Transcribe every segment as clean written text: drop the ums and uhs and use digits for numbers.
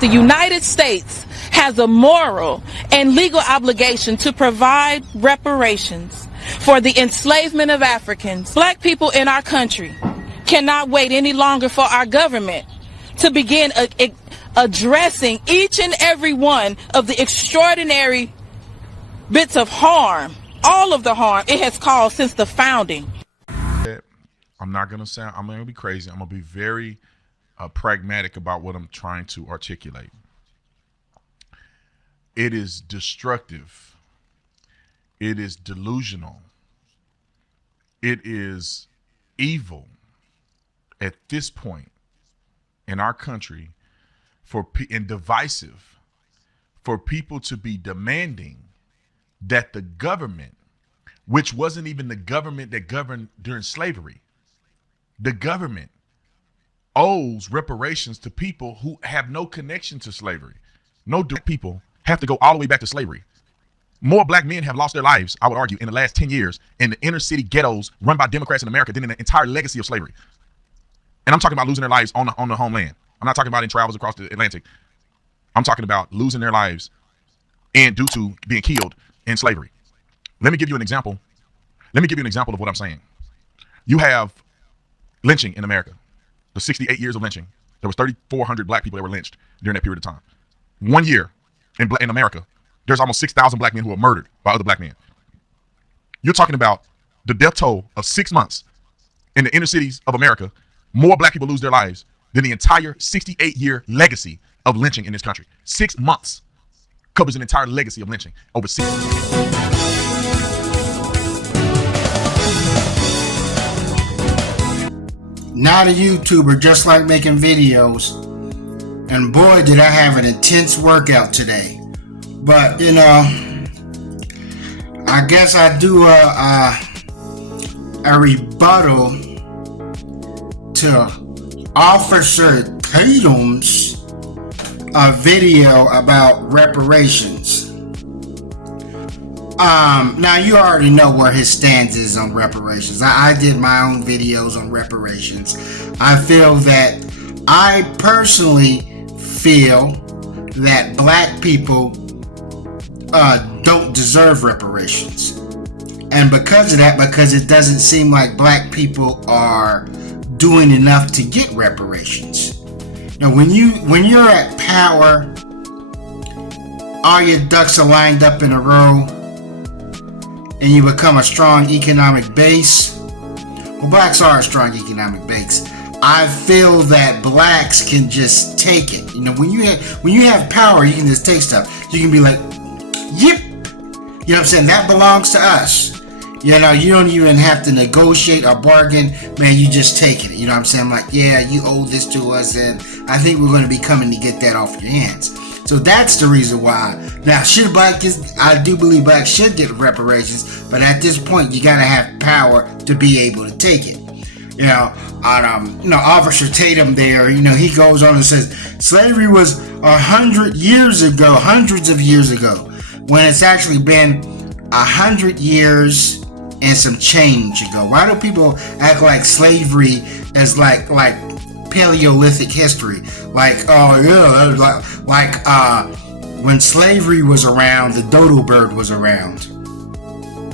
The United States has a moral and legal obligation to provide reparations for the enslavement of Africans. Black people in our country cannot wait any longer for our government to begin addressing each and every one of the extraordinary bits of harm, all of the harm it has caused since the founding. I'm not going to be crazy. I'm going to be very pragmatic about what I'm trying to articulate. It is destructive. It is delusional. It is evil at this point in our country and divisive for people to be demanding that the government, which wasn't even the government that governed during slavery, the government owes reparations to people who have no connection to slavery. No direct people have to go all the way back to slavery. More black men have lost their lives, I would argue, in the last 10 years in the inner city ghettos run by Democrats in America than in the entire legacy of slavery. And I'm talking about losing their lives on the homeland. I'm not talking about in travels across the Atlantic. I'm talking about losing their lives and due to being killed in slavery. Let me give you an example. Let me give you an example of what I'm saying. You have lynching in America, the 68 years of lynching. There was 3,400 black people that were lynched during that period of time. 1 year in America, there's almost 6,000 black men who were murdered by other black men. You're talking about the death toll of 6 months in the inner cities of America. More black people lose their lives than the entire 68-year legacy of lynching in this country. 6 months covers an entire legacy of lynching over 6. Not a YouTuber, just like making videos. And boy, did I have an intense workout today. But, you know, I guess I do a rebuttal to Officer Tatum's video about reparations. Now you already know where his stance is on reparations. I did my own videos on reparations. I personally feel that black people don't deserve reparations. And because of that, because it doesn't seem like black people are doing enough to get reparations. Now when you're at power, all your ducks are lined up in a row, and you become a strong economic base. Well, blacks are a strong economic base. I feel that blacks can just take it. You know, when you have power, you can just take stuff. You can be like, yep. You know what I'm saying? That belongs to us. You know, you don't even have to negotiate or bargain. Man, you just taking it. You know what I'm saying? I'm like, yeah, you owe this to us, and I think we're going to be coming to get that off your hands. So that's the reason why. Now, I do believe blacks should get reparations, but at this point, you gotta have power to be able to take it. You know, Officer Tatum there, you know, he goes on and says slavery was 100 years ago, hundreds of years ago, when it's actually been 100 years and some change ago. Why do people act like slavery is like Paleolithic history? Like, oh yeah, like when slavery was around, the dodo bird was around.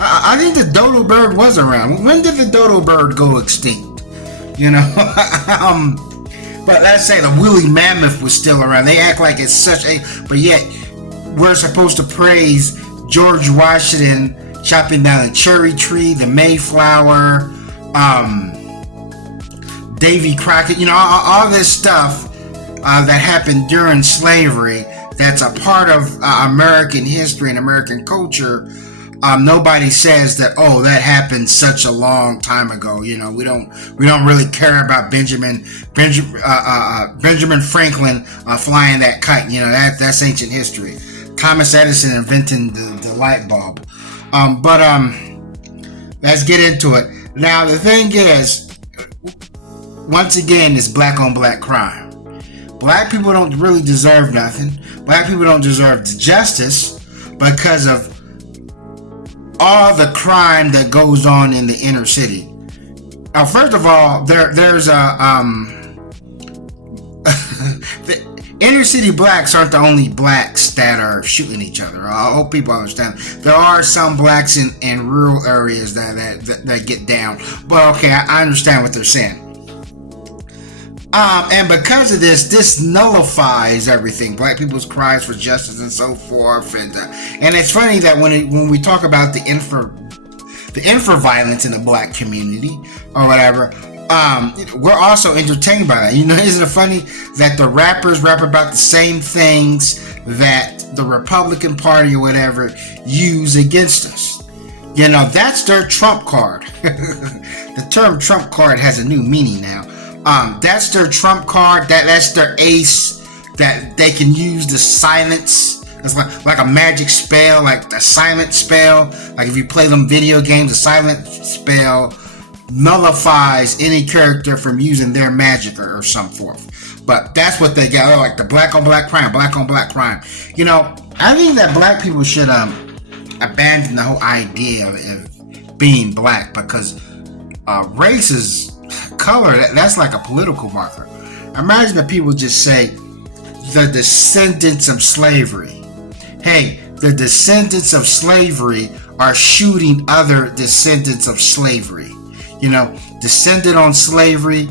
I think the dodo bird was around. When did the dodo bird go extinct? You know, but let's say the woolly mammoth was still around. They act like it's such a, but yet we're supposed to praise George Washington chopping down the cherry tree, the Mayflower, Davy Crockett, you know, all this stuff that happened during slavery that's a part of American history and American culture. Nobody says that, oh, that happened such a long time ago. You know, we don't really care about Benjamin Franklin flying that kite. You know, that's ancient history. Thomas Edison inventing the light bulb. But let's get into it. Now the thing is, once again, it's black on black crime. Black people don't really deserve nothing. Black people don't deserve justice because of all the crime that goes on in the inner city. First of all, there's a inner city blacks aren't the only blacks that are shooting each other. I hope people understand. There are some blacks in rural areas that get down. But okay, I understand what they're saying. And because of this nullifies everything. Black people's cries for justice and so forth. And it's funny that when we talk about the infra violence in the black community or whatever, we're also entertained by that. Isn't it funny that the rappers rap about the same things that the Republican Party or whatever use against us? That's their trump card. The term trump card has a new meaning now. That's their trump card. That's their ace that they can use to silence. It's like a magic spell, like a silent spell. Like if you play them video games, a silent spell nullifies any character from using their magic or some forth. But that's what they got. They're like the black on black crime, black on black crime. I think that black people should abandon the whole idea of being black, because race is color. That's like a political marker. Imagine that people just say the descendants of slavery. Hey, the descendants of slavery are shooting other descendants of slavery. Descendant on slavery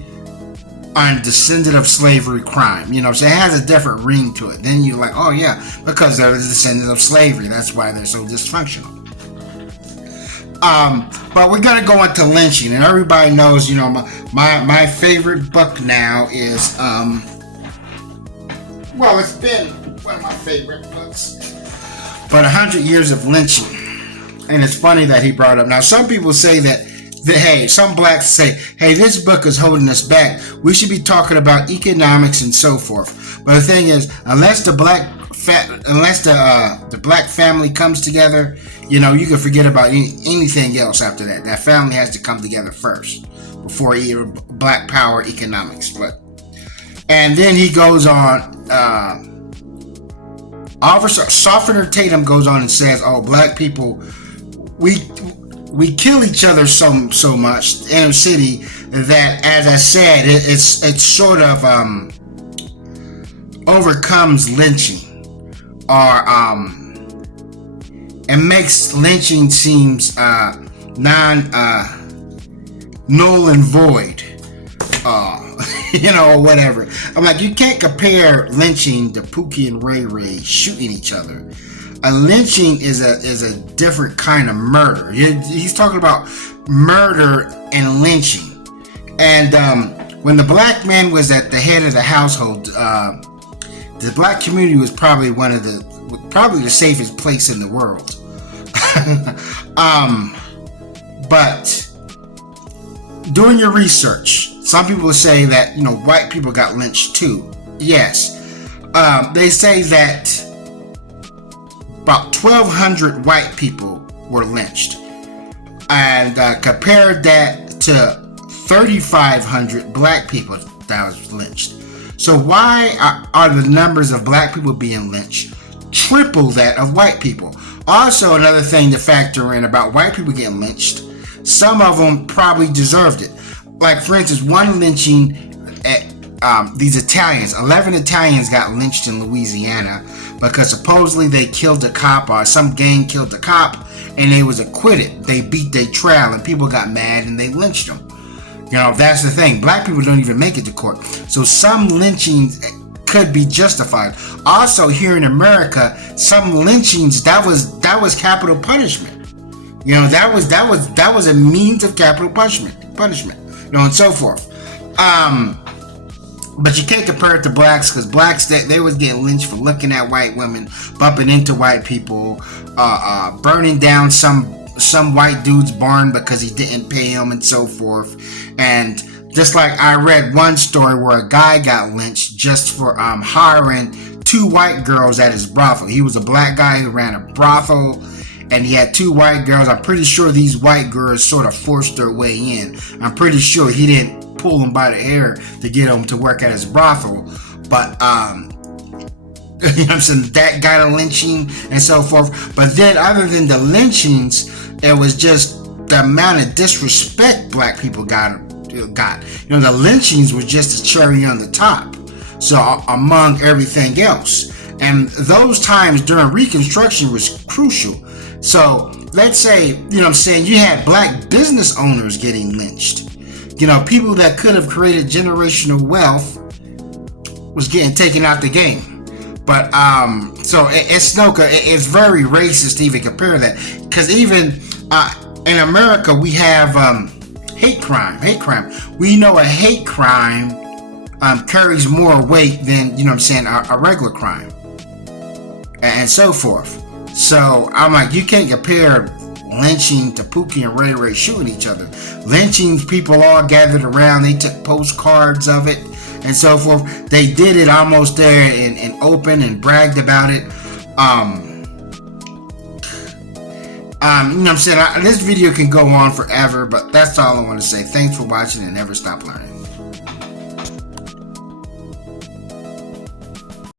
and descendant of slavery crime. So it has a different ring to it. Then you're like, oh yeah, because they're the descendants of slavery. That's why they're so dysfunctional. But we're gonna go into lynching, and everybody knows, my favorite book now is it's been one of my favorite books, but 100 Years of Lynching. And it's funny that he brought up. Now, some people say that hey, some blacks say, hey, this book is holding us back. We should be talking about economics and so forth. But the thing is, unless the black family comes together, you can forget about anything else after that. That family has to come together first before even black power economics. And then he goes on. Officer Softener Tatum goes on and says, "Oh, black people, we kill each other so much in the city that, as I said, it sort of overcomes lynching, or and makes lynching seems null and void, or whatever." I'm like, you can't compare lynching to Pookie and Ray Ray shooting each other. A lynching is a different kind of murder. He's talking about murder and lynching. And when the black man was at the head of the household, the black community was probably the safest place in the world. But doing your research, some people say that white people got lynched too. Yes, they say that about 1,200 white people were lynched, and compared that to 3,500 black people that was lynched. So why are the numbers of black people being lynched triple that of white people? Also, another thing to factor in about white people getting lynched, some of them probably deserved it. Like, for instance, one lynching at these Italians, 11 Italians got lynched in Louisiana because supposedly they killed a cop, or some gang killed a cop, and they was acquitted. They beat their trial, and people got mad and they lynched them. That's the thing. Black people don't even make it to court. So some lynchings could be justified. Also, here in America, some lynchings, that was capital punishment. That was a means of capital punishment, and so forth. But you can't compare it to blacks, because blacks, they was getting lynched for looking at white women, bumping into white people, burning down some white dude's barn because he didn't pay him, and so forth. And just like I read one story where a guy got lynched just for hiring 2 white girls at his brothel. He was a black guy who ran a brothel, and he had 2 white girls. I'm pretty sure these white girls sort of forced their way in. I'm pretty sure he didn't pull them by the hair to get them to work at his brothel. But that got a lynching and so forth. But then, other than the lynchings, it was just the amount of disrespect black people got. The lynchings were just a cherry on the top. So among everything else. And those times during Reconstruction was crucial. So let's say, you know what I'm saying, you had black business owners getting lynched. You know, people that could have created generational wealth was getting taken out the game. But so it's very racist to even compare that, because even in America we have hate crime. We know a hate crime carries more weight than, you know what I'm saying, a regular crime, and so forth. So I'm like, you can't compare lynching to Pookie and Ray Ray shooting each other. Lynchings, people all gathered around, they took postcards of it and so forth. They did it almost there in open and bragged about it. You know what I'm saying? This video can go on forever, but that's all I want to say. Thanks for watching, and never stop learning.